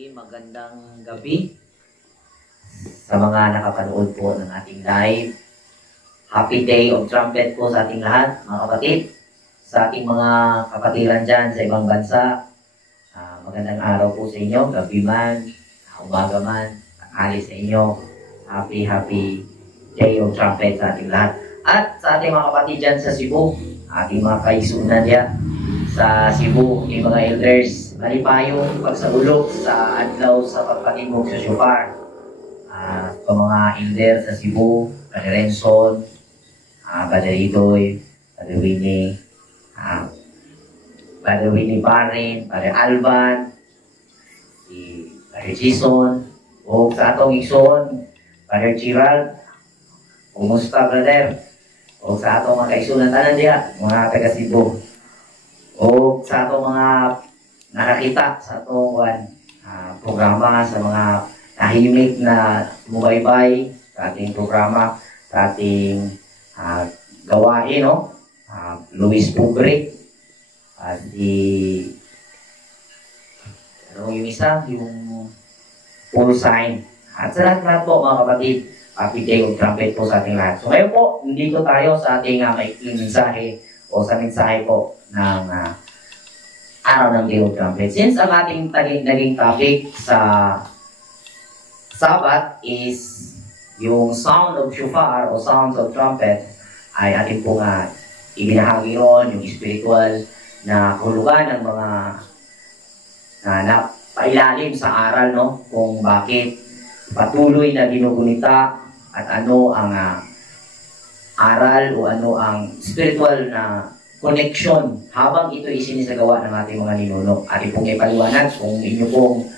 Magandang gabi sa mga nakapanood po ng ating live. Happy Day of Trumpet po sa ating lahat, mga kapatid. Sa ating mga kapatiran dyan sa ibang bansa, magandang araw po sa inyo, gabi man, umaga man, tanghali sa inyo. Happy Day of Trumpet sa ating lahat. At sa ating mga kapatid dyan sa Cebu, ating mga kaisunan dyan sa Cebu, yung mga elders, malipayong pagsaulog sa adlaw sa pagpatimog sa shofar. Sa mga elder sa Cebu, Brother Renson, Brother Idoy, Brother Winnie Barin, Brother Alban, si Brother Jason, o sa atong ison, Brother Gerald, kumusta brother? O sa atong mga kaisunan tanan diya, mga taga Cebu. O sa atong mga nakakita sa atong programa, sa mga nahimik na mubaybay sa ating programa, sa ating gawain, no? Luis Pubre, yung isa, yung full sign. At sa lahat po mga kapatid, Happy Day of Trumpet po sa ating lahat. So ngayon po, nandito tayo sa ating maikling mensahe o sa mensahe po ng araw ng Day of Trumpet. Since ang ating naging topic sa Sabat is yung sound of shofar o sounds of trumpet, ay ating pong ibinahagi ron yung spiritual na kahulugan ng mga napailalim sa aral, no? Kung bakit patuloy na ginugunita at ano ang aral o ano ang spiritual na connection habang ito isinisagawa ng ating mga ninuno. Ating pong ipaliwanag kung inyo pong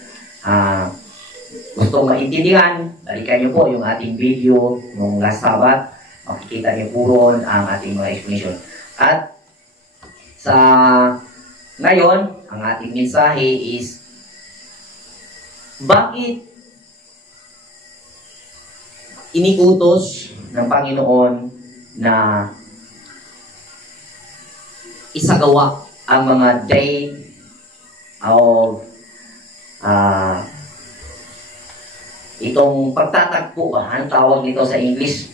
gustong maintindihan, balikan nyo po yung ating video nung last Sabat. Makikita nyo po ron ang ating mga explanation. At sa ngayon, ang ating mensahe is bakit iniutos ng Panginoon na isagawa ang mga day of itong pagtatagpo ba? Anong tawag nito sa English?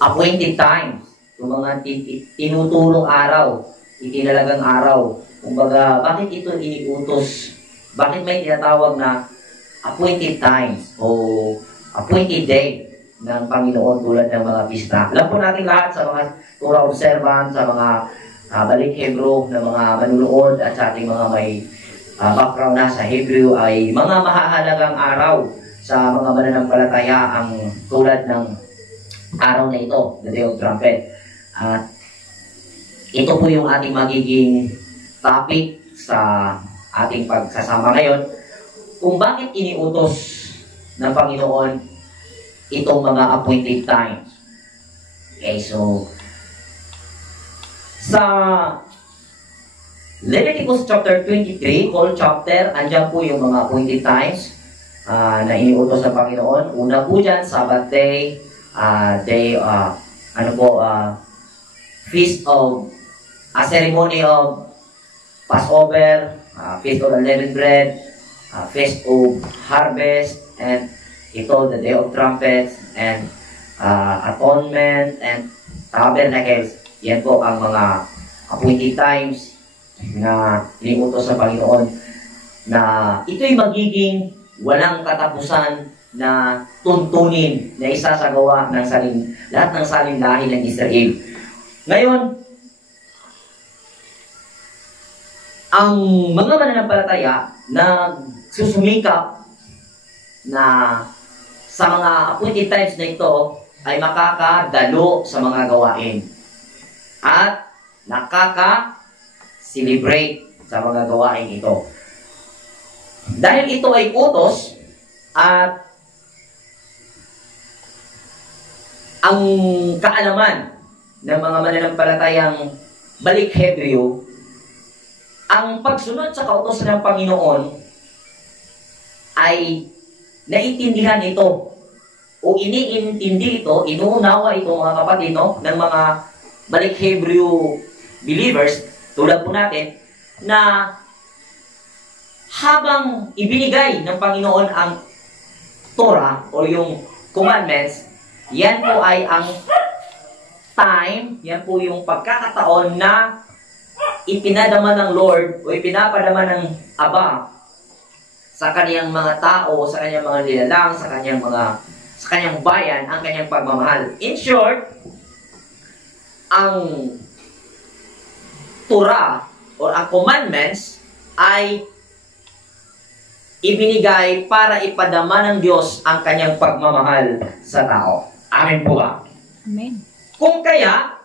Appointed times. Yung mga tinuturong araw, itinalagang araw. Kumbaga, bakit ito iniutos? Bakit may tinatawag na appointed times o appointed day ng Panginoon tulad ng mga pista? Alam po natin lahat sa mga Torah observant, sa mga balik Hebrew na mga manunood at sa ating mga may background na sa Hebrew ay mga mahahalagang araw sa mga mananampalataya ang tulad ng araw na ito, the Day of Trumpet. At ito po yung ating magiging topic sa ating pagsasama ngayon, kung bakit iniutos ng Panginoon itong mga appointed times. Okay, so sa Leviticus chapter 23, whole chapter, andyan po yung mga appointed times na iniutos ng Panginoon. Una po dyan, Sabbath day, feast of, ceremony of Passover, feast of unleavened bread, feast of harvest, and ito, the Day of Trumpets, and atonement, and tabernacles. Yan po ang mga appointed times na iniutos sa Panginoon na ito'y magiging walang katapusan na tuntunin na isasagawa ng lahat ng salinlahi ng Israel. Ngayon, ang mga mananampalataya na susumikap na sa mga appointed times na ito ay makakadalo sa mga gawain at nakaka-celebrate sa mga gawain ito. Dahil ito ay utos at ang kaalaman ng mga mananampalatayang balik Hebreo, ang pagsunod sa kautos ng Panginoon ay naiintindihan ito o iniintindi ito, inuunawa ito mga kapatid, no, ng mga balik Hebreo believers, tulad po natin, na habang ibinigay ng Panginoon ang Torah o yung commandments, yan po ay ang time, yan po yung pagkakataon na ipinadama ng Lord o ipinapadama ng Aba sa kaniyang mga tao, sa kaniyang mga nilalang, sa kaniyang bayan, ang kaniyang pagmamahal. In short, ang Torah o ang commandments ay ibinigay para ipadama ng Diyos ang kanyang pagmamahal sa tao. Amen po ba? Amen. Kung kaya,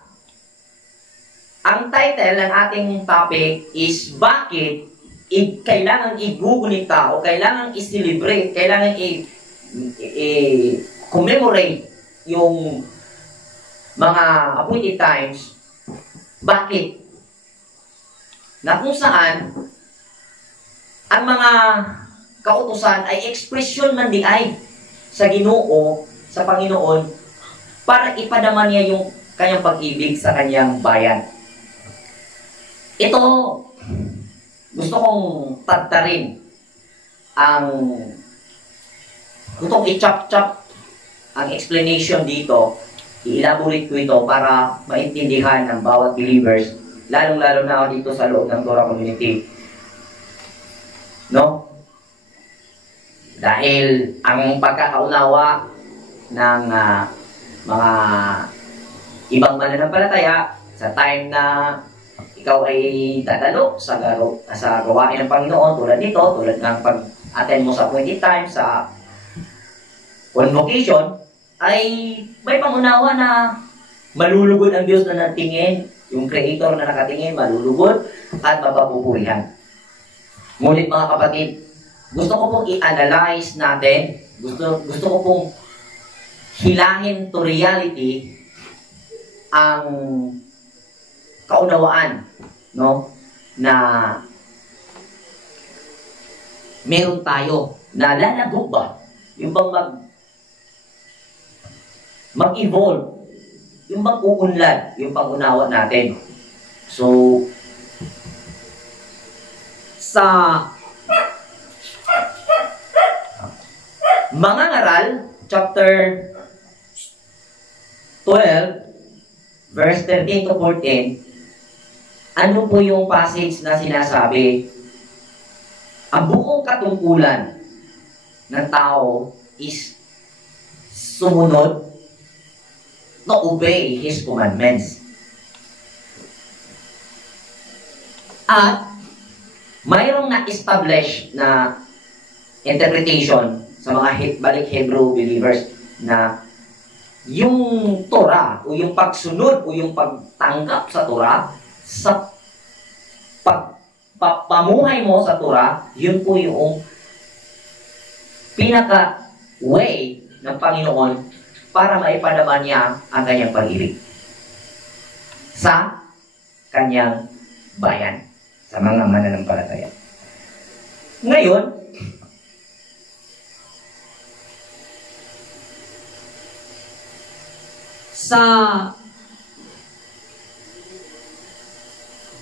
ang title ng ating topic is bakit kailangan igugunita o kailangan i-celebrate, kailangan i-commemorate yung mga appointed times. Bakit? Na kung saan ang mga kautusan ay ekspresyon man di ay sa Ginoo, sa Panginoon, para ipadama niya yung kanyang pag-ibig sa kanyang bayan. Ito, gusto kong tadtarin gusto kong i-chop-chop ang explanation dito, i-elaborate ko ito para maintindihan ng bawat believers, lalong-lalo na dito sa loob ng Torah community. No? Dahil ang pagkakaunawa ng mga ibang mananampalataya sa time na ikaw ay dadalo sa gawain ng Panginoon, tulad nito, tulad ng pag-attend mo sa appointed time, sa convocation, ay may pangunawa na malulugod ang Diyos na natingin, yung Creator na nakatingin, malulugod at mapapupurihan. Ngunit mga kapatid, gusto ko pong i-analyze natin, gusto ko pong hilahin to reality ang kaunawaan, no, na meron tayo na lalago ba, yung bang mag-evolve, yung bang uunlad, yung pangunawa natin. So, sa Mga Ngaral, chapter 12, verse 13 to 14, ano po yung passage na sinasabi? Ang buong katungkulan ng tao is sumunod, to obey His commandments. At mayroong na-establish na interpretation sa mga balik Hebrew believers na yung Torah o yung pagsunod o yung pagtanggap sa Torah, sa pamuhay mo sa Torah, yun po yung pinaka-way ng Panginoon para maipadama niya ang kanyang pag-ibig sa kanyang bayan, sa mga mananampalataya. Ngayon, sa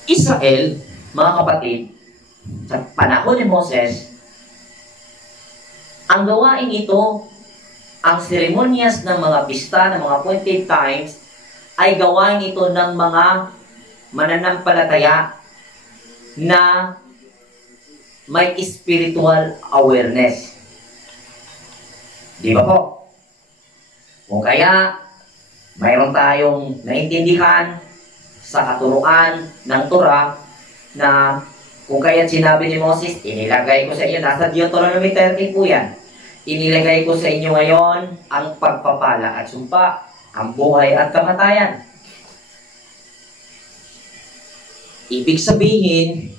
Israel, mga kapatid, sa panahon ni Moses, ang gawain ito, ang seremonyas ng mga pista, ng mga appointed times, ay gawain ito ng mga mananampalataya na may spiritual awareness. Di ba po? Kung kaya, mayroon tayong naintindihan sa katuruan ng Torah na kung kaya sinabi ni Moses, inilagay ko sa inyo, nasa Deuteronomy 30 po yan, inilagay ko sa inyo ngayon ang pagpapala at sumpa, ang buhay at kamatayan. Ibig sabihin,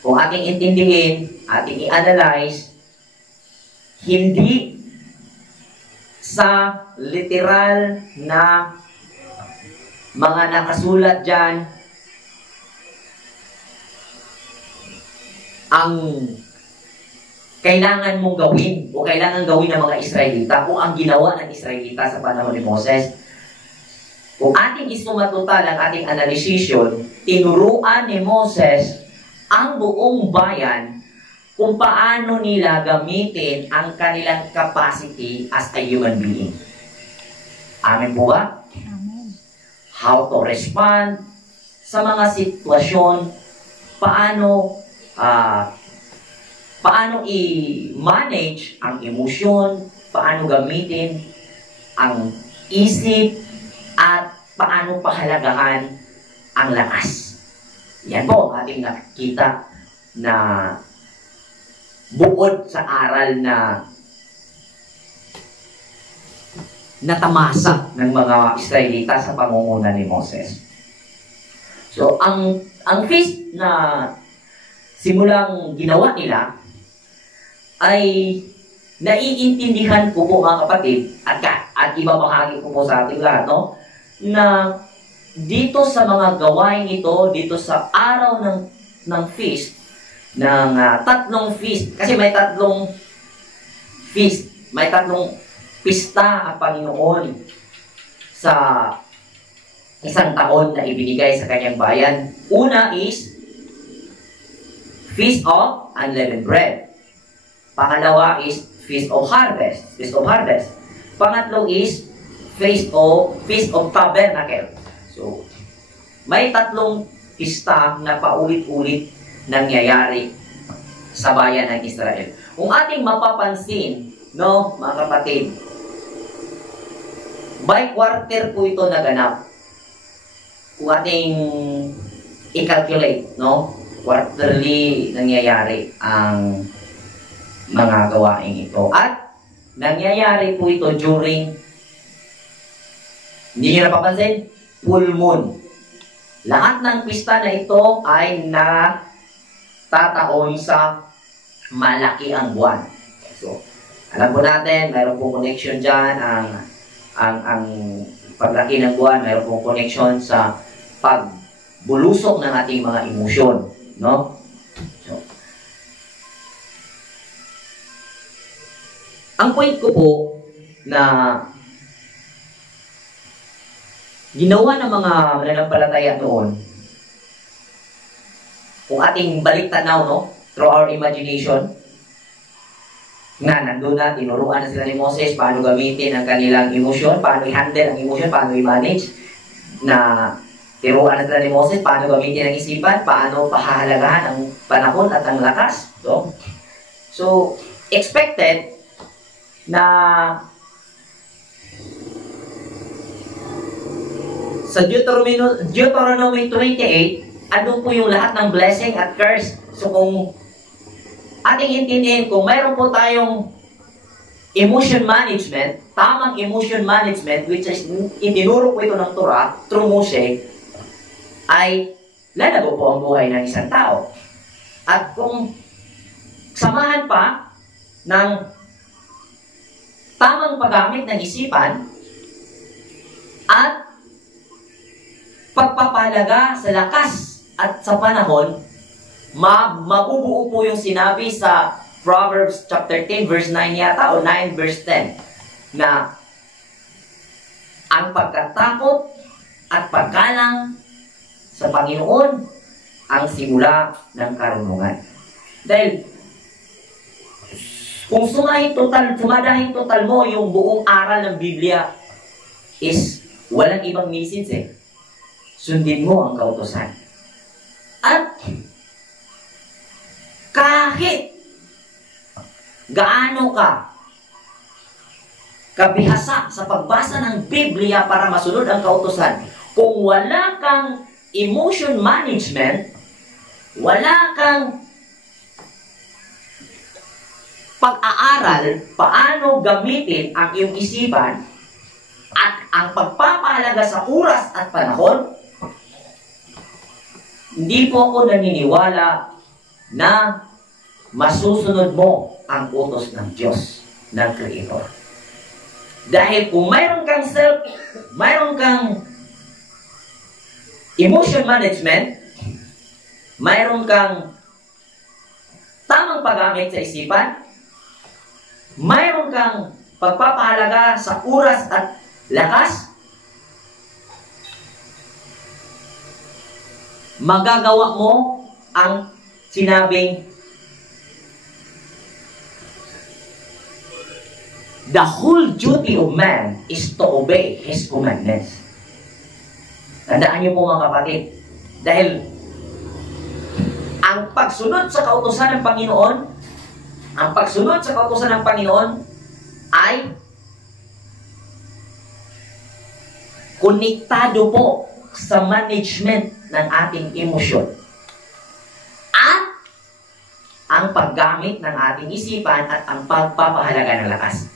kung ating intindihin, ating i-analyze, hindi sa literal na mga nakasulat dyan ang kailangan mong gawin o kailangan gawin ng mga Israelita o ang ginawa ng Israelita sa panahon ni Moses. Kung ating isumatotal ang ating analysisyon, tinuruan ni Moses ang buong bayan kung paano nila gamitin ang kanilang capacity as a human being. Amen po ba? Amen. How to respond sa mga sitwasyon, paano i-manage ang emosyon, paano gamitin ang isip, at paano pahalagahan ang lakas. Yan po ang ating nakikita na bukod sa aral na natamasa ng mga Israelita sa pangunguna ni Moses. So, ang feast na simulang ginawa nila ay naiintindihan ko po mga kapatid at ibabahagi ko po sa ating lahat, no? Na dito sa mga gawain ito, dito sa araw ng feast, ng tatlong feast, kasi may tatlong feast, may tatlong pista ang Panginoon sa isang taon na ibinigay sa kanyang bayan. Una is Feast of Unleavened Bread. Pangalawa is Feast of Harvest. Feast of Harvest. Pangatlo is Feast of Tabernacle. So, may tatlong pista na paulit-ulit nangyayari sa bayan ng Israel. Kung ating mapapansin, no, mga kapatid, by quarter po ito naganap. Kung ating i-calculate, no, quarterly nangyayari ang mga gawain ito. At nangyayari po ito during, hindi nyo napapansin, full moon. Lahat ng pista na ito ay natataon sa malaki ang buwan. So, alam po natin, mayroon po connection dyan, ang paglaki ng buwan, mayroon po connection sa pagbulusok ng ating mga emosyon, no? So, ang point ko po na ginawa ng mga mananampalataya noon, kung ating baliktanaw, no, through our imagination, nga nandun na, tinuruan na sila ni Moses paano gamitin ang kanilang emosyon, paano i-handle ang emosyon, paano i-manage, na tinuruan na sila ni Moses paano gamitin ang isipan, paano pahahalagahan ang panahon at ang lakas. So expected na sa Deuteronomy 28, andun po yung lahat ng blessing at curse. So kung ating intindihin, kung mayroon po tayong emotion management, tamang emotion management, which is itinuro po ito ng Torah through Moshe, ay lalago po ang buhay ng isang tao. At kung samahan pa ng tamang paggamit ng isipan at pagpapalaga sa lakas at sa panahon, mabubuo po yung sinabi sa Proverbs chapter 10 verse 9 yata o 9 verse 10 na ang pagkatakot at paggalang sa Panginoon ang simula ng karunungan. Dahil kung sumadahin total mo yung buong aral ng Biblia is walang ibang message eh. Sundin mo ang kautusan. At kahit gaano ka kabihasa sa pagbasa ng Biblia para masunod ang kautusan, kung wala kang emotion management, wala kang pag-aaral paano gamitin ang iyong isipan at ang pagpapahalaga sa oras at panahon, hindi po ako naniniwala na masusunod mo ang utos ng Diyos, ng Creator. Dahil kung mayroon kang emotion management, mayroon kang tamang paggamit sa isipan, mayroon kang pagpapahalaga sa oras at lakas, magagawa mo ang sinabing The whole duty of man is to obey His commandments. Tandaan niyo po mga kapatid, dahil ang pagsunod sa kautusan ng Panginoon, ay konektado po sa management ng ating emosyon at ang paggamit ng ating isipan at ang pagpapahalaga ng lakas.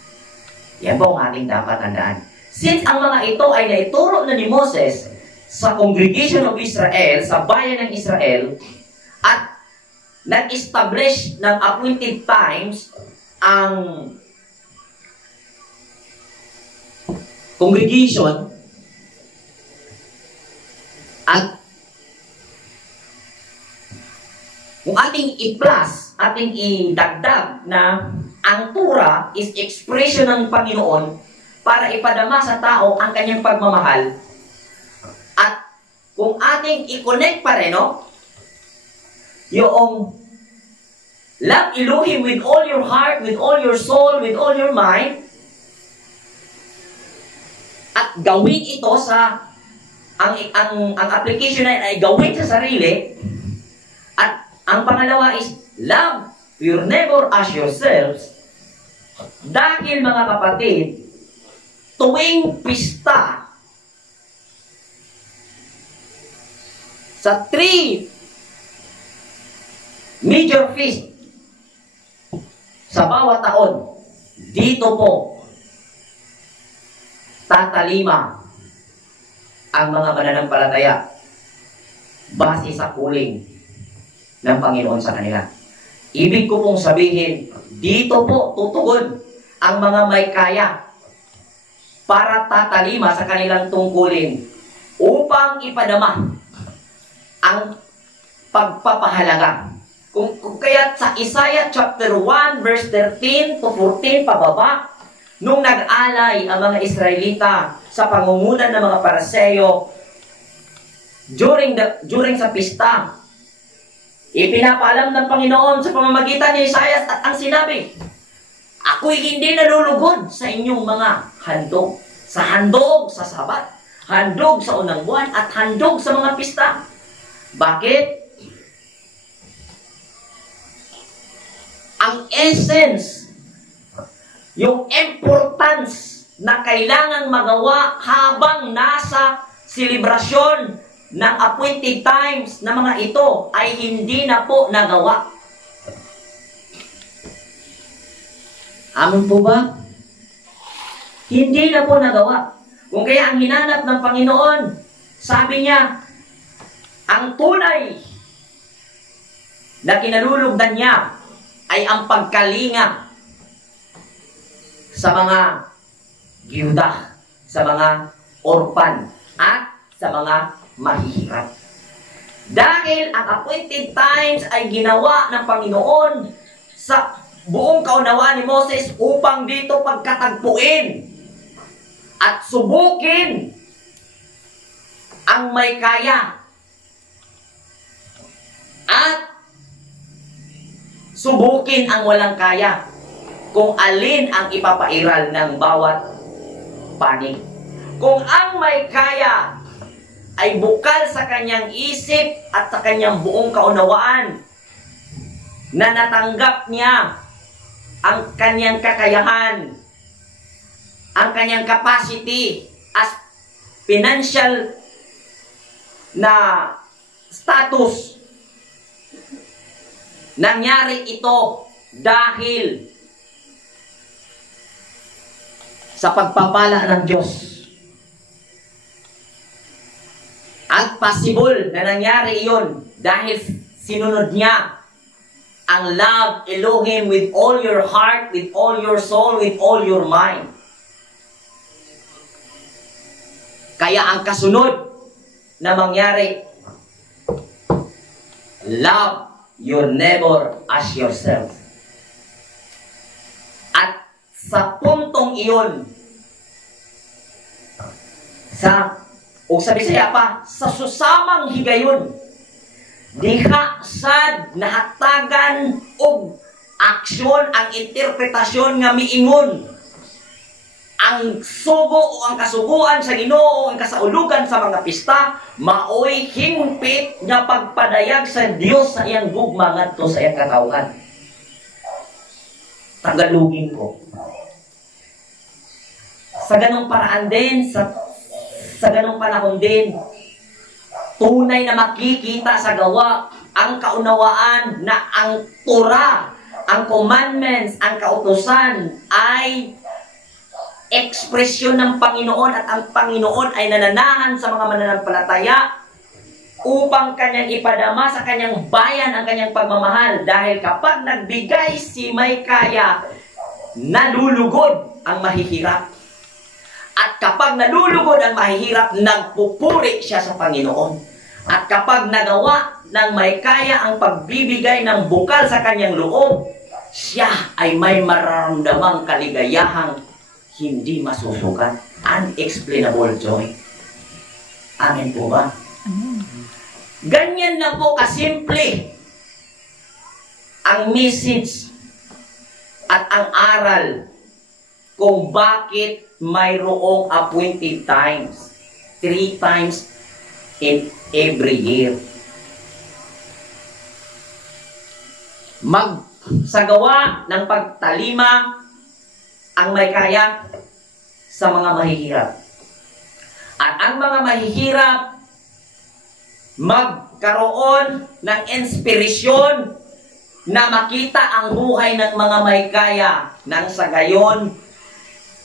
Yan po ang ating dapat tandaan. Since ang mga ito ay naituro na ni Moses sa congregation of Israel, sa bayan ng Israel, at nag-establish ng appointed times ang congregation, at kung ating i-plus, ating idagdag na ang Torah is expression ng Panginoon para ipadama sa tao ang kanyang pagmamahal. At kung ating i-connect pa rin, no? Yung love Elohim with all your heart, with all your soul, with all your mind, at gawin ito sa ang application ay gawin sa sarili, at ang pangalawa is love your neighbor as yourselves. Dahil mga kapatid, tuwing pista sa 3 major feast sa bawat taon, dito po tatalima ang mga mananampalataya base sa kuling ng Panginoon sa kanila. Ibig ko pong sabihin, dito po tutugon ang mga may kaya para tatalima sa kanilang tungkulin upang ipadama ang pagpapahalaga. Kung kaya sa Isaiah chapter 1 verse 13 to 14 pababa, nung nag-alay ang mga Israelita sa pangungunan ng mga Pariseo during sa pista, ipinapaalam ng Panginoon sa pamamagitan ni Isaiah at ang sinabi, ako'y hindi nalulugod sa inyong mga handog. Sa handog sa Sabat, handog sa unang buwan, at handog sa mga pista. Bakit? Ang essence, yung importance na kailangang magawa habang nasa selebrasyon ng appointed times na mga ito ay hindi na po nagawa. Amin po ba? Hindi na po nagawa. Kung kaya ang hinanap ng Panginoon, sabi niya, ang tunay na kinalulugdan niya ay ang pagkalinga sa mga giyuda, sa mga orpan, at sa mga mahihirap. Dahil ang appointed times ay ginawa ng Panginoon sa buong kaunawaan ni Moses upang dito pagkatagpuin at subukin ang may kaya at subukin ang walang kaya kung alin ang ipapairal ng bawat panig. Kung ang may kaya ay bukal sa kanyang isip at sa kanyang buong kaunawaan na natanggap niya ang kanyang kakayahan, ang kanyang capacity as financial na status, nangyari ito dahil sa pagpapala ng Diyos. At possible na nangyari iyon dahil sinunod niya ang love Elohim with all your heart, with all your soul, with all your mind. Kaya ang kasunod na mangyari, love your neighbor as yourself. At sa puntong iyon, o sa Bisaya pa, sa susamang higayon, diha sad nahatagan og aksyon ang interpretasyon nga miingon ang sugo o ang kasuguan sa Ginoo, ang kasaulugan sa mga pista, maoy hingpit nga pagpadayag sa Dios sa iyang gugma ngadto sa iyang katawhan. Tagalugin ko. Sa ganong paraan din, sa ganong panahon din, tunay na makikita sa gawa ang kaunawaan na ang Torah, ang commandments, ang kautusan ay ekspresyon ng Panginoon at ang Panginoon ay nananahan sa mga mananampalataya upang kanyang ipadama sa kanyang bayan ang kanyang pagmamahal. Dahil kapag nagbigay si Micaiah, nalulugod ang mahihirap. At kapag nalulugod ang mahihirap, nagpupuri siya sa Panginoon. At kapag nagawa ng Micaiah ang pagbibigay ng bukal sa kanyang loob, siya ay may mararamdamang kaligayahang hindi masusukat. Unexplainable joy. Amen po ba? Ganyan na po kasimple ang message at ang aral kung bakit mayroong appointed times. 3 times in every year. Magsagawa ng pagtalima ang Micaiah sa mga mahihirap. At ang mga mahihirap magkaroon ng inspirasyon na makita ang buhay ng mga Micaiah nang sa gayon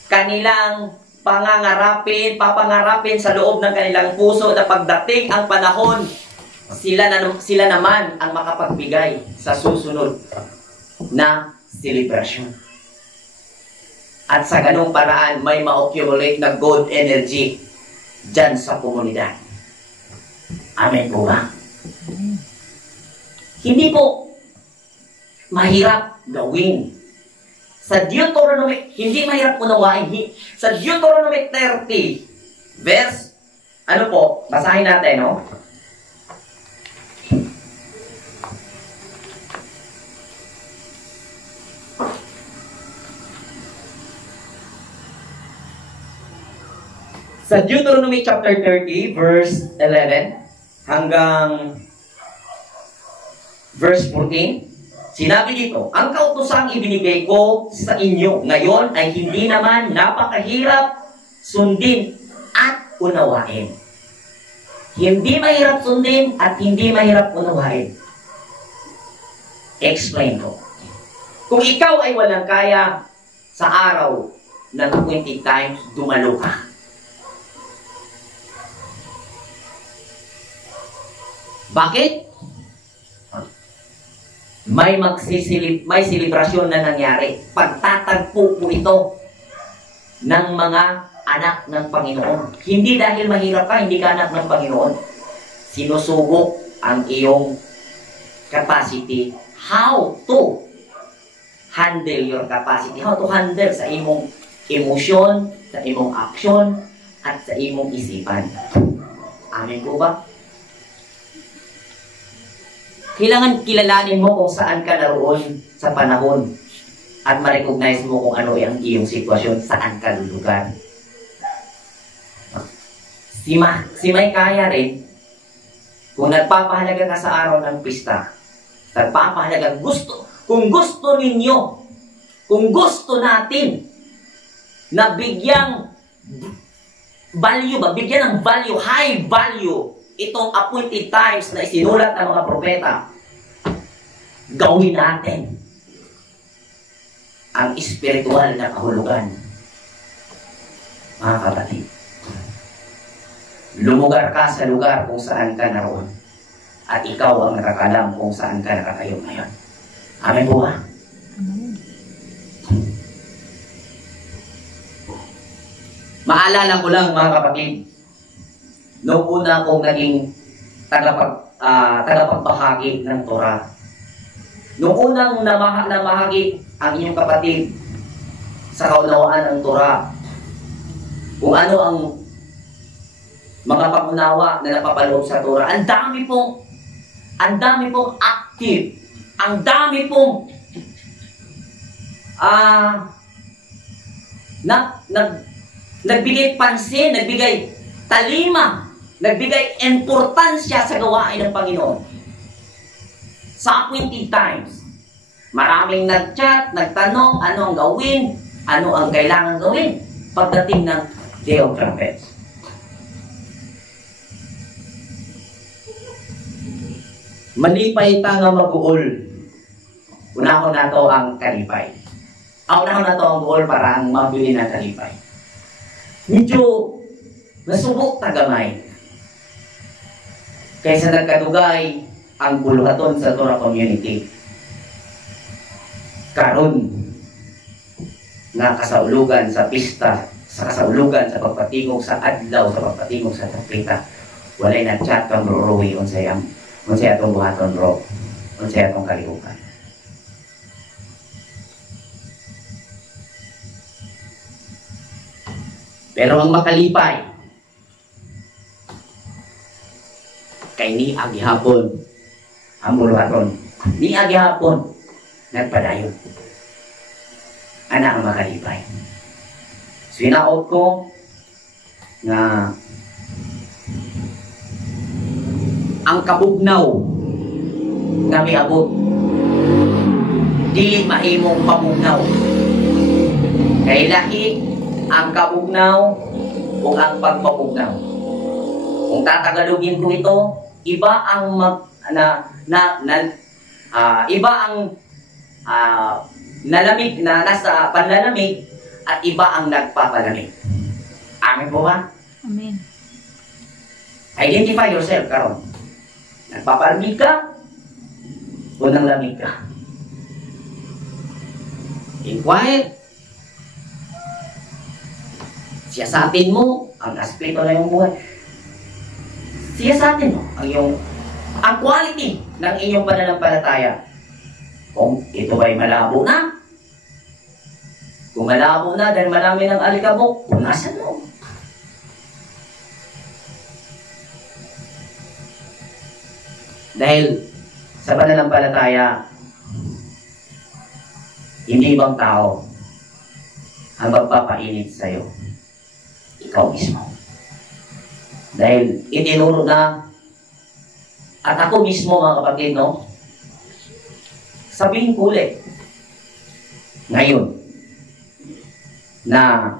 kanilang papangarapin sa loob ng kanilang puso na pagdating ang panahon, sila naman ang makapagbigay sa susunod na celebration. At sa ganung paraan, may ma-accumulate na good energy dyan sa komunidad. Amen po ba? Hindi po mahirap gawin. Sa Deuteronomy, hindi mahirap unawain. Sa Deuteronomy 30, verse, ano po, basahin natin, no? Sa Deuteronomy chapter 30, verse 11, hanggang verse 14, sinabi dito, ang kautosang ibinigay ko sa inyo ngayon ay hindi naman napakahirap sundin at unawain. Hindi mahirap sundin at hindi mahirap unawain. Explain ko. Kung ikaw ay walang kaya sa araw ng appointed times, dumalo ka. Bakit? May selebrasyon na nangyari. Pagtatagpo po ito ng mga anak ng Panginoon. Hindi dahil mahirap ka, hindi ka anak ng Panginoon. Sinusubok ang iyong capacity. How to handle your capacity. How to handle sa imong emosyon, sa imong action, at sa imong isipan. Amen po ba? Kailangan kilalanin mo kung saan ka naroon sa panahon at ma-recognize mo kung ano ang iyong sitwasyon, saan ka lulugar. Si Micaiah rin, kung nagpapahalaga ka sa araw ng pista, nagpapahalaga, kung gusto ninyo, kung gusto natin na bigyang value bigyan ng value, high value, itong appointed times na isinulat ng mga propeta, gawin natin ang espiritual na kahulugan. Mga kapatid, lumugar ka sa lugar kung saan ka naroon at ikaw ang nakakalam kung saan ka nakatayo ngayon. Amen po ba? Maalala ko lang mga kapatid, noong una akong naging tagapagbahagi ng Torah. Noong unang namahagi ang inyong kapatid sa kaunawaan ng Torah, kung ano ang mga pangunawa na napapaloob sa Torah, ang dami pong active, ang dami pong nagbigay pansin, nagbigay talima, nagbigay importansya sa gawain ng Panginoon. Sa appointed times, maraming nag-chat, nagtanong, ano ang gawin, ano ang kailangan gawin pagdating ng Day of Trumpets. Malipay ta nga mag-uol. Unahon na to ang kalipay. Unahon na to ang uol para ang mabili ng kalipay. Medyo nasubok ta gamay. Kaysa nagkadugay ang buluhaton sa Torah community. Karon nga kasaulugan sa pista, sa kasaulugan sa pagpatingog sa adlaw, sa pagpatingog sa tapita, walay na chat kang ruruwi unsay atong buhaton ro, unsay atong kalihukan. Pero ang makalipay kay ni agihapon ang buluhaton, ni agihapon nagpadayon. Ana ang makalipay. Sinaot ko nga ang kabugnaw nga miabot dili mahimong pamugnaw. Kay lahi ang kabugnaw o ang pagpapugnaw. Kung tatagalogin ko ito, iba ang iba ang nalamig na nasa panlalamig at iba ang nagpapalamig. Amen po ba? Amen. Identify yourself karon. Nagpapalamig ka o nang lamig ka? In quiet, siyasatin mo ang aspeto na iyong buhay. Siyasatin mo ang quality ng inyong pananampalataya. Kung ito ba'y malabo na, kung malabo na dahil marami ng alikabok, punasan mo. Dahil sa pananampalataya, hindi ibang tao ang magpapainit sa'yo. Ikaw mismo. Dahil itinuro na, at ako mismo mga kapatid, no? Sabihin ko ulit, ngayon, na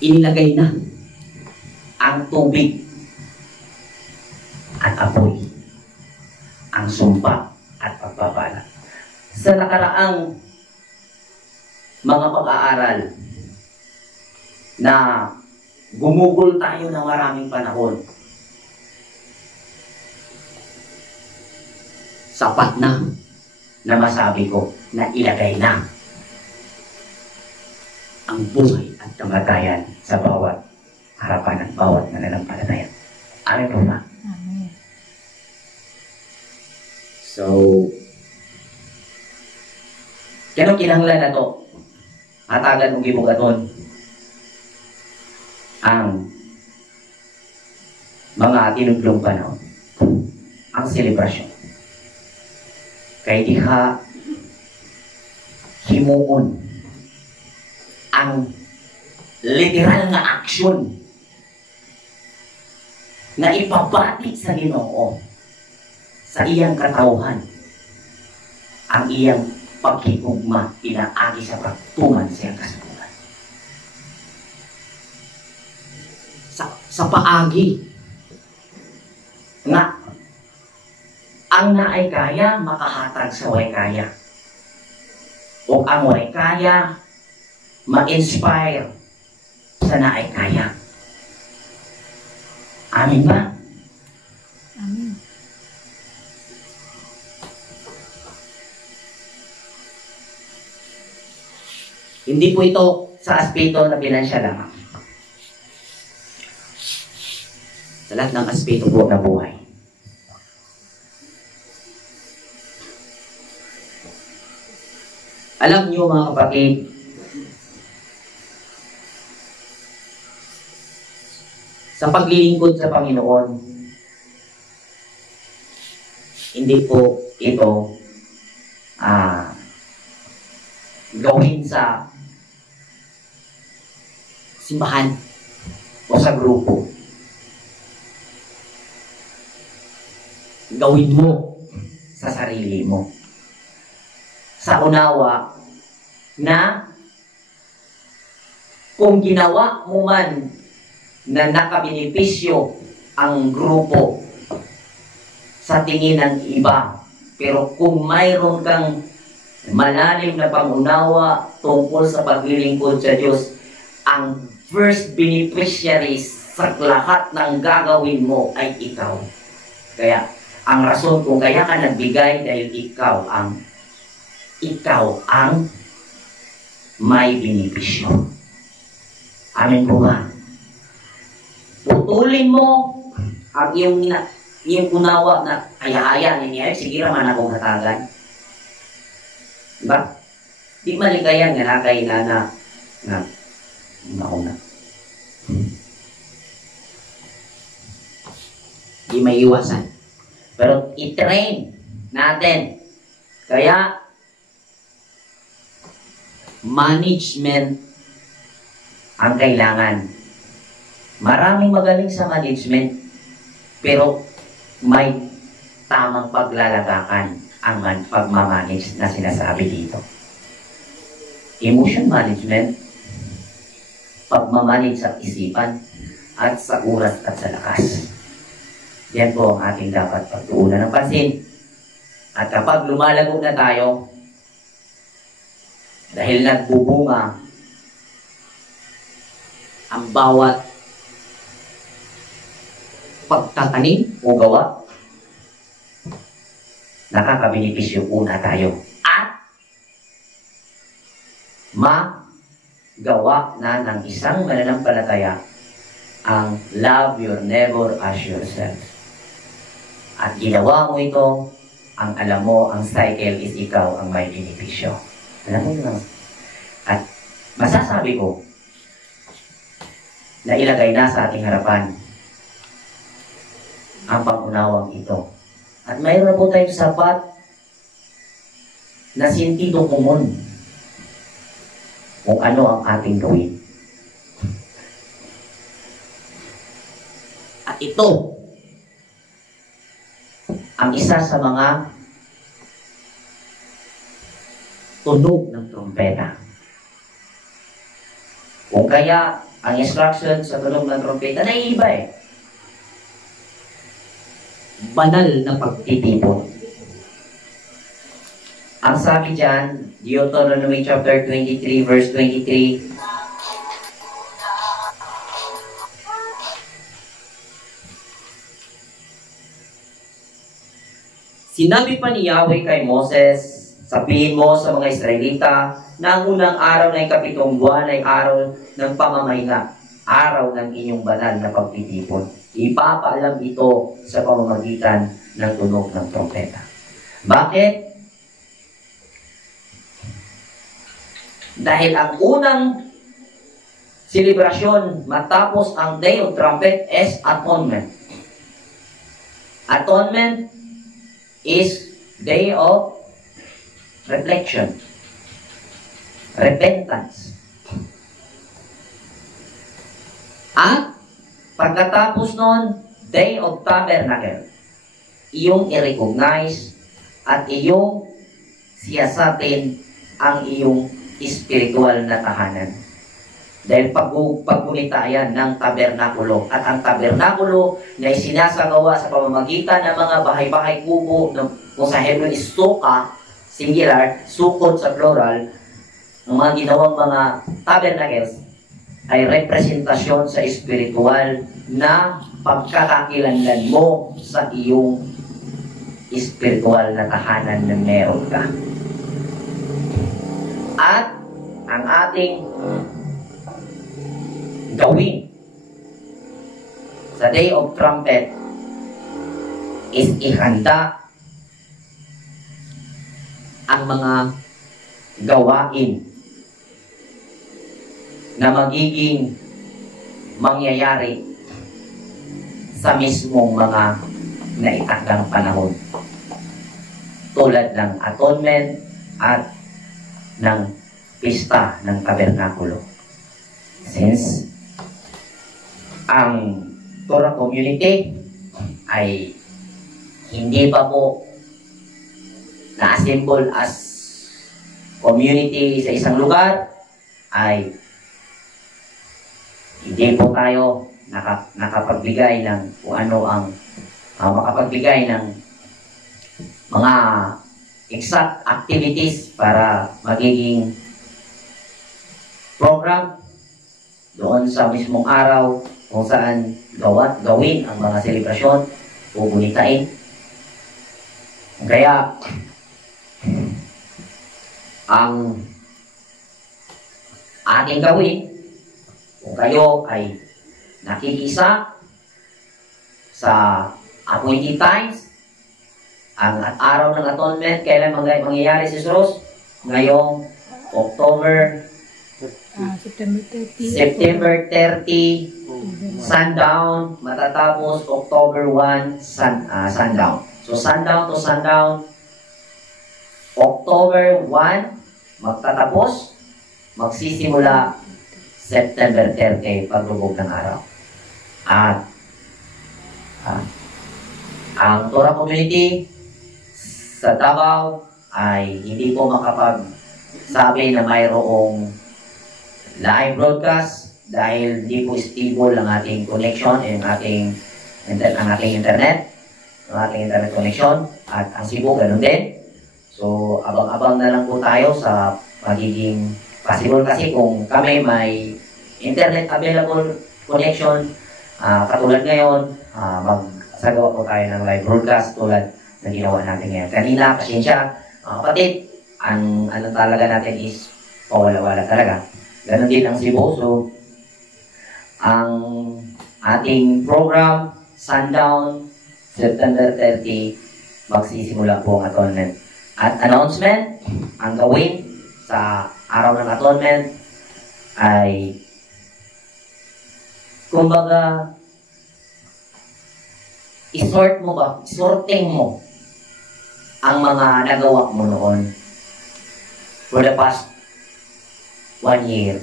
inilagay na ang tubig at apoy, ang sumpa at pagpapala. Sa nakaraang mga pag-aaral na gumugol tayo ng maraming panahon, sapat na masabi ko na ilagay na ang buhay at kamatayan sa bawat harapan ng bawat nananampalataya. Amen po ba? Amen. So, kano kinahanglan na to? Hatagan mong gibugaton ang mga tinudlong panahon, ang selebrasyon. Kay diha himuon ang literal na aksyon na ipabati sa Ginoo sa iyang katawhan ang iyang paghigugma pinaagi sa pagtuman sa iyang kasulunan. Sa paagi nga ang naay kaya makahatag sa way kaya, o ang way kaya ma-inspire sa naay kaya. Amin ba? Amen. Hindi po ito sa aspeto na pinansya lamang. Sa lahat ng aspeto po na buhay. Alam niyo mga kapatid, sa paglilingkod sa Panginoon, hindi po ito gawin sa simbahan o sa grupo. Gawin mo sa sarili mo. Sa unawa na kung ginawa mo man na nakabinipisyo ang grupo sa tingin ng iba, pero kung mayroon kang malalim na pangunawa tungkol sa paglilingkod sa Diyos, ang first beneficiaries sa lahat ng gagawin mo ay ikaw. Kaya, ang rason kung kaya ka nagbigay dahil ikaw ang may benepisyo. Amin po ba? Putulin mo ang iyong unawa na kaya-aya niya, sige raman akong hatagan. Diba? Di maligayan nga na kay na di may iwasan. Pero i-train natin. Kaya, management ang kailangan. Maraming magaling sa management, pero may tamang paglalagakan ang pagmamanage na sinasabi dito. Emotion management, pagmamanage sa isipan, at sa oras at sa lakas. Yan po ang ating dapat pagtuunan ng pansin. At kapag lumalago na tayo, dahil nagbubunga ang bawat pagtatanim o gawa, nakakabinipisyo una tayo. At magawa na ng isang mananampalataya ang love your neighbor as yourself. At ginawa mo ito, ang alam mo, ang cycle is ikaw ang may benepisyo. Alam mo yun? At masasabi ko na ilagay na sa ating harapan ang pangunawang ito. At mayroon po tayong sapat na sentido komon kung ano ang ating gawin. At ito ang isa sa mga tunog ng trompeta. Kung kaya, ang instruction sa tunog ng trompeta, naiiba eh. Banal na pagtitipon. Ang sabi dyan, Deuteronomy chapter 23, verse 23, sinabi pa ni Yahweh kay Moses, sabihin mo sa mga Israelita na ang unang araw ng ikapitong buwan ay araw ng pamamahinga, araw ng inyong banal na pagtitipon. Ipapaalam ito sa pamamagitan ng tunog ng trompeta. Bakit? Dahil ang unang selebrasyon matapos ang Day of Trumpet is Atonement. Atonement is day of reflection, repentance. At pagkatapos nun, Day of Tabernacle, iyong i-recognize at iyong siyasatin ang iyong spiritual na tahanan. Dahil paggunita yan ng tabernakulo. At ang tabernakulo na isinasagawa sa pamamagitan ng mga bahay-bahay kubo, kung sa Hebrew is suka, singular, sukot sa plural, ng mga ginawang mga tabernacles, ay representasyon sa spiritual na pagkakakilanlan mo sa iyong spiritual na tahanan na meron ka. At ang ating gawin sa Day of Trumpet is ihanda ang mga gawain na magiging mangyayari sa mismong mga naitakdang panahon, tulad ng atonement at ng pista ng tabernakulo. Since ang Torah community ay hindi pa po na-assemble as community sa isang lugar, ay hindi po tayo nakapagbigay ng kung ano ang makapagbigay ng mga exact activities para magiging program doon sa mismong araw kung saan gawin ang mga selebrasyon o bunitain. Kaya ang ating gawin, kung kayo ay nakikisa sa appointed times, ang araw ng atonement, kailan mangyayari si Ros? Ngayong September 30, sundown, matatapos October 1, sundown. So sundown to sundown, October 1, magtatapos, magsisimula September 30, paglubog ng araw. At ang Torah community sa Davao ay hindi po makapagsabi na mayroong live broadcast dahil hindi po stable ang ating connection, ang ating internet connection, at ang Cebu ganun din. So abang-abang na lang po tayo sa magiging possible, kasi kung kami may internet available connection, katulad ngayon, magsagawa po tayo ng live broadcast tulad na ginawa natin ngayon. Kanina, pasensya, kapatid, ang ano talaga natin is pawala-wala talaga. Ganon din ang Cebu. So, ang ating program, sundown, September 30, magsisimula po ang atonement. At announcement, ang gawin sa araw ng atonement ay, kumbaga, sorting mo ang mga nagawa mo noon for the past 1 year,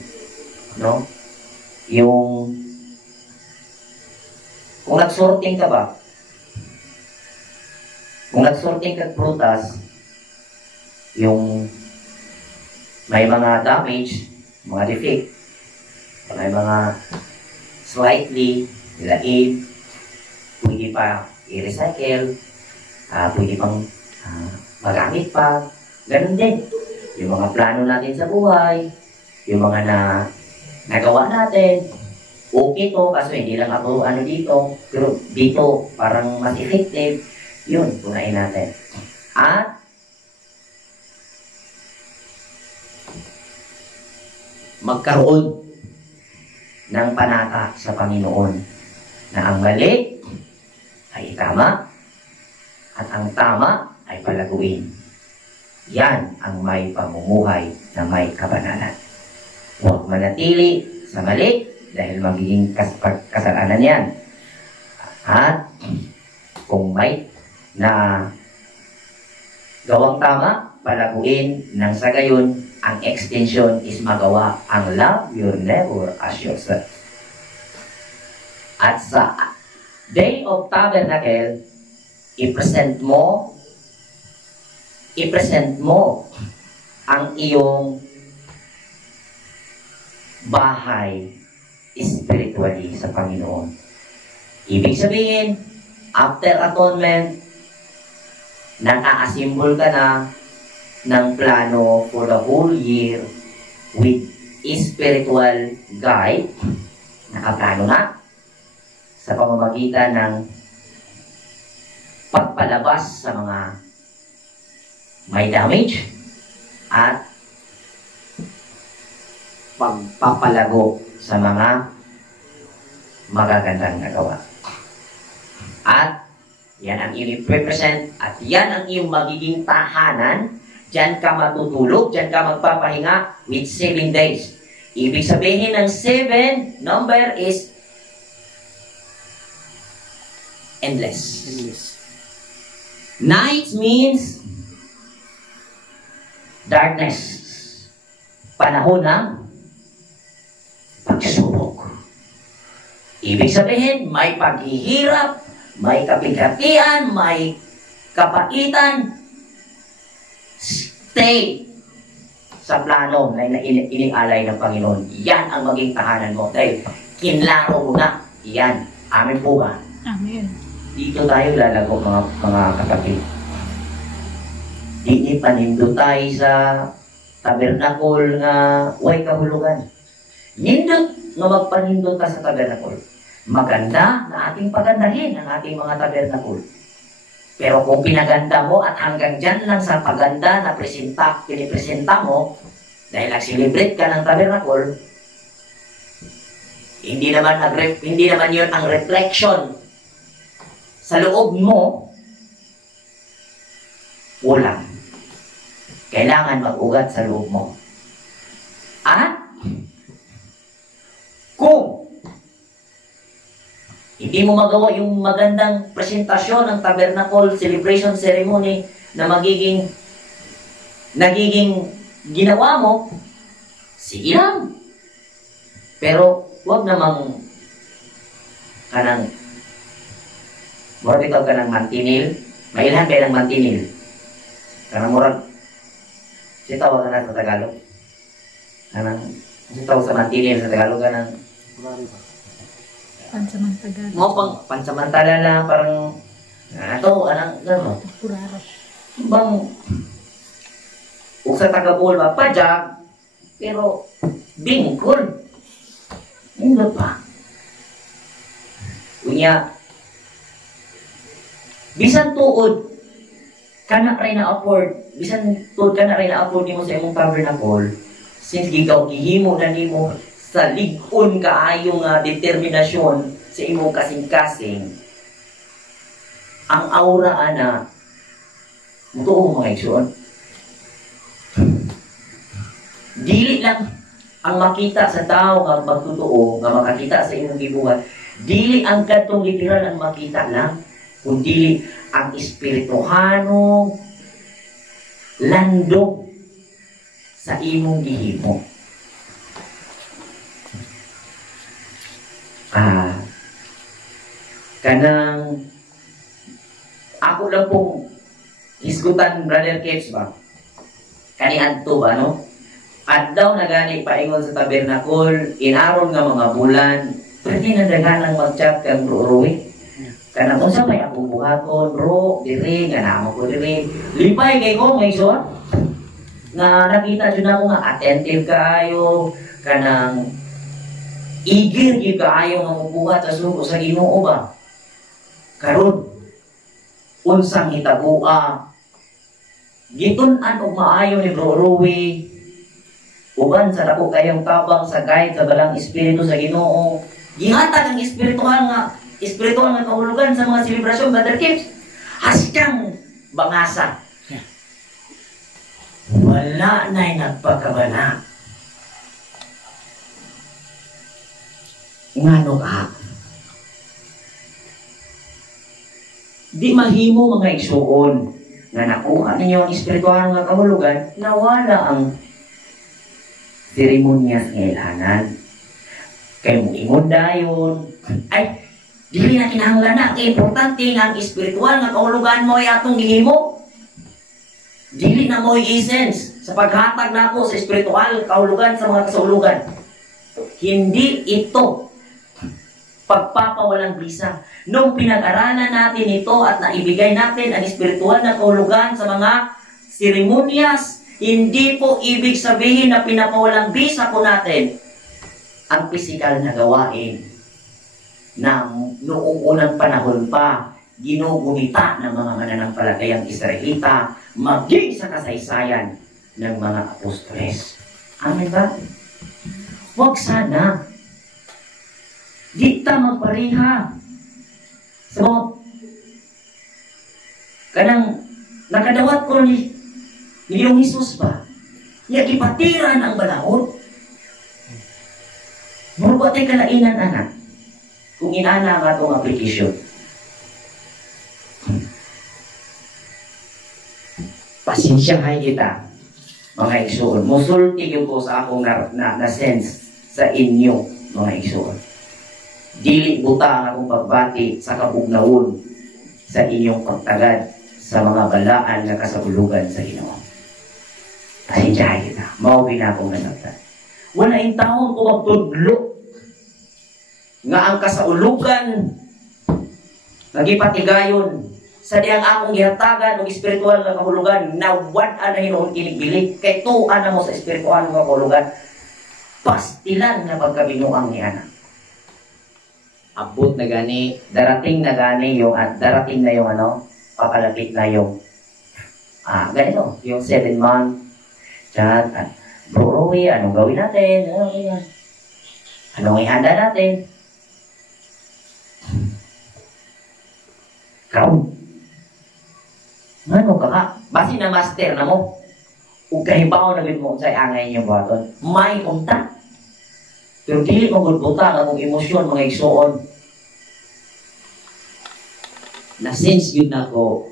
no? Yung kung nagsorting ka ba, kung nagsorting ka prutas, yung may mga damage, mga defect, may mga slightly laid, pwede pa i-recycle, pwede pang magamit pa. Ganun din. Yung mga plano natin sa buhay, yung mga nagawa natin, okay to, kaso hindi lang ako dito, pero dito parang mas effective, yun, punain natin. At magkaroon ng panata sa Panginoon na ang mali ay tama at ang tama ay palaguin. Yan ang may pamumuhay na may kabanalan. Huwag manatili sa mali dahil magiging kasalanan yan. At kung may na gawang tama, palaguin nang sa gayon, ang extension is magawa ang love your neighbor as yourself. At sa Day of Tabernacle, i-present mo ang iyong bahay spiritually sa Panginoon. Ibig sabihin, after atonement, naka-assemble ka na ng plano for the whole year with spiritual guide, nakaplano na sa pamamagitan ng pagpalabas sa mga may damage at pagpapalago sa mga magagandang nagawa. At yan ang iyong represent at yan ang iyong magiging tahanan. Diyan ka matutulog, diyan ka magpapahinga with 7 days. Ibig sabihin ng 7 number is endless. Night means darkness. panahon ng pagsubok. Ibig sabihin, may paghihirap, may kapigatian, may kapaitan. Stay sa plano na inialay ng Panginoon. Yan ang maging tahanan mo. Dahil kinlaro mo na. Yan. Amen po ba? Amen. Dito tayo lalago mga kapatid. Dini panindo tayo sa tabernakol nga way kahulugan. Nindot nga magpanindot ka sa tabernakol. Maganda na ating pagandahin ang ating mga tabernakol. Pero kung pinaganda mo at hanggang dyan lang sa paganda na pinipresenta mo, dahil nag-celebrate ka ng tabernakol, hindi naman yun ang reflection sa loob mo, walang. Kailangan mag-ugat sa loob mo. At kung hindi mo magawa yung magandang presentasyon ng tabernacle celebration ceremony na nagiging ginawa mo, sige lang. Pero huwag namang murag ito ka ng mantinil. Mailhan kayo ng mantinil. Kanang murag sitaw ka na sa Tagalog. Sitaw sa mantinil sa Tagalog ka ng Pansamantala. mo pang pansamantala lang parang gano'n. Temporary. Bang ug sa Tagabol ba pajag pero bingkol. Hindi pa. Unya bisan tuod kana ray na afford nimo sa imong tabernacle since gihimo na nimo sa lig-on kaayong determinasyon sa imong kasing-kasing, ang aura ana mutuo mga igsoon. Dili lang ang makita sa tao nga magtotoo, nga makakita sa imong gibuhat. Dili ang katong literal ang makita lang, kundi ang espirituhanong landog sa imong gihimo. Kanang ako lang pong isgutan, Brother Keps ba? Kani adto ba, no? At daw na gani paingon sa tabernacle, inaron nga mga bulan, pwede na daghanang mag-chat kang Bro Roy. Kanang kung sa may akong buhaton, bro, diri, nga naman ko diri. Lipay kay ko, may son. Nga nakita dyan ako nga attentive kaayo, kanang igir yung kaayo nga mubuhat sa sugo sa Ginoo ba? Karon unsang hitagua gitun-an og maayo ni Bro Roy uban sa dako kayong tabang sa guide sa balang espiritu sa Ginoo, gihatag ang espiritual nga kahulugan sa mga selebrasyon, Brother Kips. Haskang bangasa wala na'y nagpakabana ngano ka. Di mahimo mga igsuon na nakuha ninyo ang espiritual nga kahulugan na wala ang seremonyas nga ilhanan. Kaya mong ingon dayon, ay, dili na kinahanglan na. Kaya importante nga ang espiritual nga kahulugan mo ay atong gihimo. Dili na mo essence sa paghatag na ako sa espiritual kahulugan sa mga kasahulugan. Hindi ito pagpapawalang bisa. Nung pinag-aralan natin ito at naibigay natin ang espiritual na kahulugan sa mga seremonyas, hindi po ibig sabihin na pinapawalang bisa po natin ang pisikal na gawain na noong unang panahon pa ginugumita ng mga mananampalatayang Israelita maging sa kasaysayan ng mga apostoles. Amen ba? Huwag sana. Di ta magpariha sa mga kanang nakadawat ko ni Ginoong Hesus ba? Niya gipatiran ang balahod. Muro tay kalainan anak. Kung inana nga itong aplikasyon. Pasensyahay kita. mga igsoon. Musulti yun ko sa akong na-sense sa inyo, mga igsoon. Dili buta ang akong pagbati sa kabugnawon sa inyong pagtagad sa mga balaan na kasabulugan sa Ginoo. Pasensyahan na. Mauwi na akong nasabtan. Wala yung taon ko magtudlo nga ang kasaulugan nagipatigayon sa diyang akong gihatagan ng espiritual na kahulugan na wala na hinoon kilig-bilig kay tuan na mo sa espiritual na kahulugan pastilan na pagkabinuang ni Ana. Abot na gani, darating na gani yung, at darating na yung ano, papalapit na yung ganito, yung 7 month chat, Bro Roy, anong gawin natin? Anong ihanda natin? Crown. Ano ka ka? Basi na master na mo. Ug kahibaw na gid mo sa angay niyong baton. May unta. Pero dili mo gud buta ang akong emosyon mga igsoon. Na-sense yun ako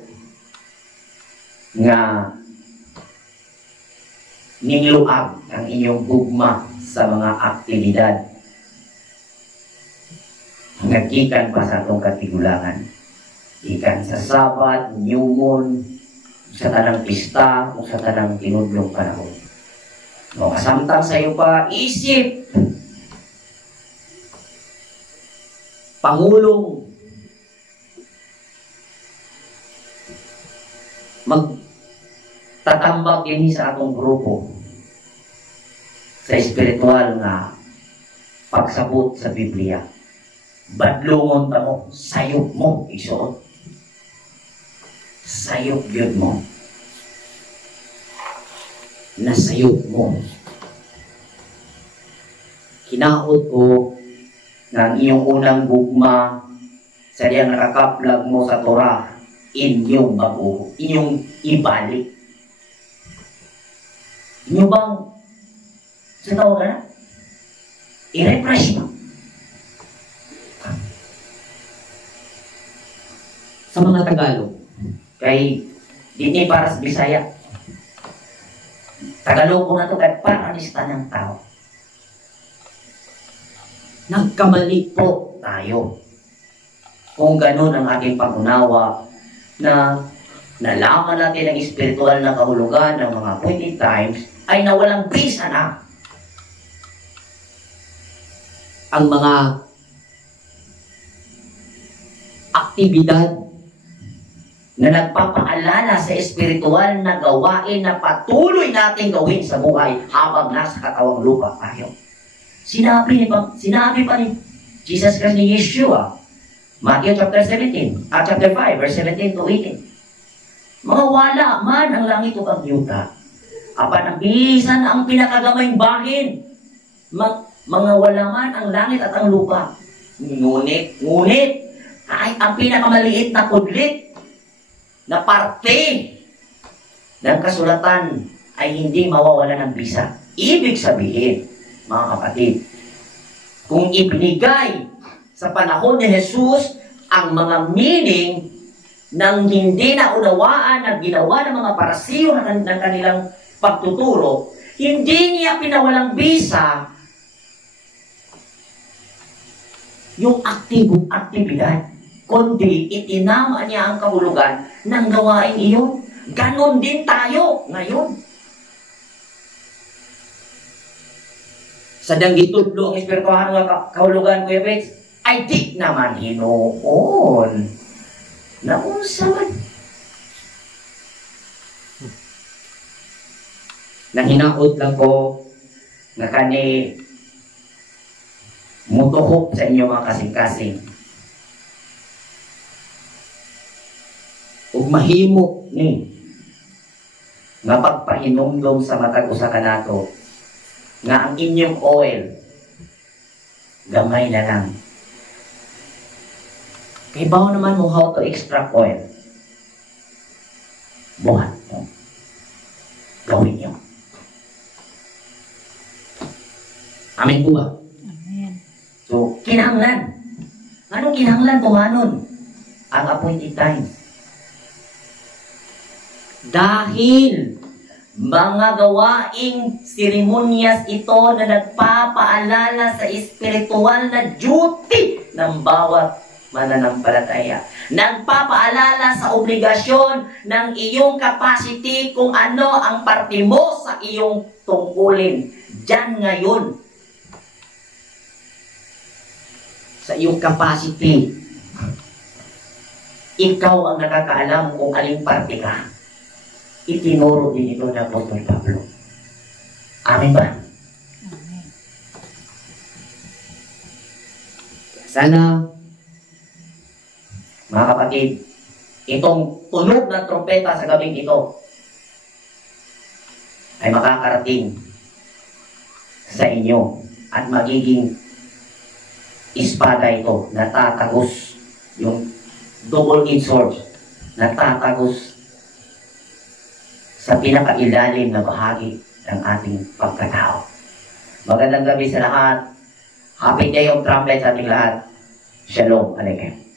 nga niluag ang inyong gugma sa mga aktibidad. Nagkikan pa sa atong katigulangan. Ikan sa Sabat, New Moon, sa tanang pista, o sa tanang tinudlong panahon. O kasamtang sa iyo pa, isip, Pangulong, magtatambak din sa atong grupo sa espiritual na pagsabot sa Biblia. Badlungon ta mo, sayop mo, isuot. Sayop yun mo. Nasayop mo. Kinaot ko ng iyong unang gugma sa diyang nakakaplag mo sa Torah, inyong bago, inyong ibalik. Inyo bang sa tawag ka na? I-refresh mo. Sa mga Tagalog, kay dini para sa Bisaya. Tagalog ko na ito kahit para lista ng tao. Nagkamali po tayo. Kung ganun ang ating pangunawa na nalaman natin ang espiritual na kahulugan ng mga appointed times ay nawalang bisa na ang mga aktibidad na nagpapaalala sa espiritual na gawain na patuloy nating gawin sa buhay habang nasa katawang lupa tayo. Sinabi pa ni Jesus Christ ni Yeshua, Matthew chapter 17, chapter 5, verse 17 to 18. Mga wala man ang langit o ang yuta, apan ang bisan ang pinakagamay bahin, mga wala man ang langit at ang lupa. Ngunit, ay ang pinakamaliit na kudlit na parte ng kasulatan ay hindi mawawala ng bisa. Ibig sabihin, mga kapatid, kung ibinigay sa panahon ni Jesus ang mga meaning ng hindi naunawaan na ginawa ng mga parasiyo ng kanilang pagtuturo, hindi niya pinawalang bisa yung aktibidad, kundi itinama niya ang kahulugan ng gawain iyon. Ganon din tayo ngayon. Sa danggitudlo ang espirituhan ng kahulugan, Kuya Bex, ay di naman hinoon. Naunsa man. Nahinaot lang ko na kani mutuhok sa inyo mga kasing-kasing. Ug mahimo ni nga pagpahinumdom sa matag usa kanato nga ang inyong oil gamay na lang. Kay bawo naman mo how to extract oil. Buhat mo. Gawin niyo. Amen po ba? Amen. So, kinahanglan. Anong kinahanglan tumanon? Ang appointed times. Dahil Mga gawaing seremonyas ito na nagpapaalala sa espiritual na duty ng bawat mananampalataya. Nagpapaalala sa obligasyon ng iyong capacity kung ano ang parte mo sa iyong tungkulin. Diyan ngayon. Sa iyong capacity. Ikaw ang nakakaalam kung aling parte ka. Itinuro din ito ng Apostol Pablo. Amin ba? Amen. Sana, mga kapatid, itong tunog ng trompeta sa gabing ito ay makakarating sa inyo at magiging espada ito na tatagos, yung double-edged sword na tatagos sa pinakailalim na bahagi ng ating pagkatao. Magandang gabi sa lahat. Happy Day of Trumpet sa ating lahat. Shalom Aleichem.